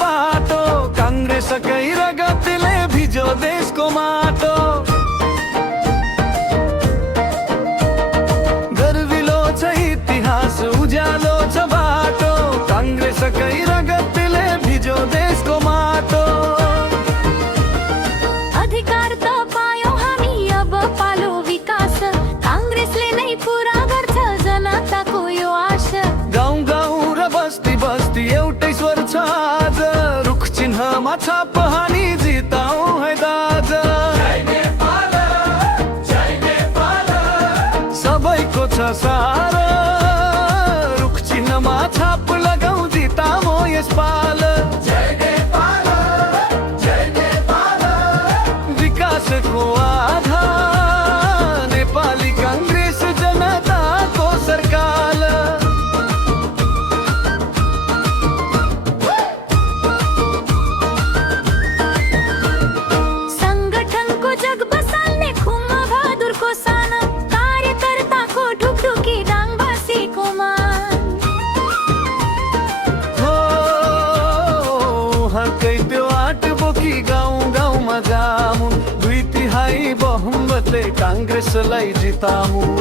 बाटो कांग्रेस कै रगतले भिजो देशको माटो गर्विलो छ इतिहास उज्यालो छ बाटो कांग्रेस कै रगतले भिजो देशको माटो अधिकार त पायौ हामी अब पालो विकास कांग्रेसले नै पुरा गर्छ जनताको यो आशा गाउँ गाउँ र बस्ती बस्ती एउटै स्वर छ आज रुख चिन्हमा छाप हानी जिताउँ है दाज सबैको छ सारा रुख चिन्हमा छाप लगाउँ जिताउँ यसपाल विकासको आधार नेपाली कांग्रेस जनताको सरकार संगठनको जग बसाल्ने खुम्मा बहादुरको साना कार्यकर्ताको ढुकढुकी डाङबासीको मान हो हर्कै त्यो आट बोकी गाउँ गाउँमा जामुन् 2/3 बहुमतले कांग्रेसलाई जितामुन्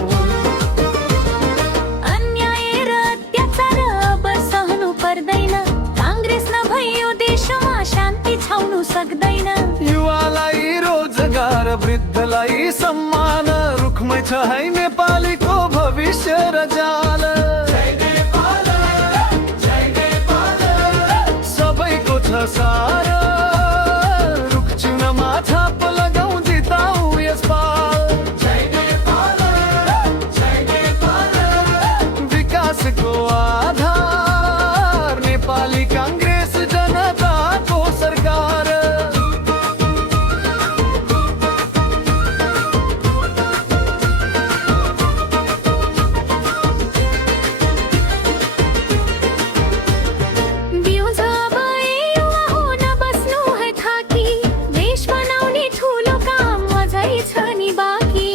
अन्याय र अत्याचार अब सहनु पर्दैन कांग्रेस नभइयो देशमा शान्ति छाउनु सक्दैन युवालाई रोजगार वृद्धलाई सम्मान रुखमै छ है नेपालीको भविष्य र जाल सबैको छ सारा रुख चिन्हमा छाप लगाउँ जिताउँ यसपाल विकासको आधार नेपाली कांग्रेस जनताको सरकार बिउज अब युवा हुन बस्नु है थाकी देश बनाउने ठुलो काम अझै छ नि बाँकी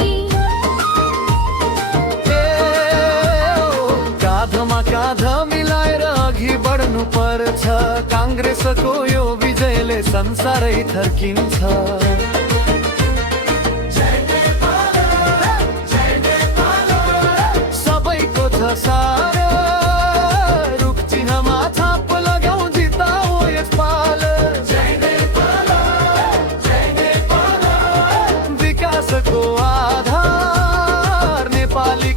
काँधमा काँध मिलाएर अघि बढ्नु पर्छ कांग्रेसको यो विजयले संसारै थर्किन्छ सबैको छ सारा रुख चिन्हमा छाप लगाउँ जिताउँ यसपाल विकासको आधार नेपाली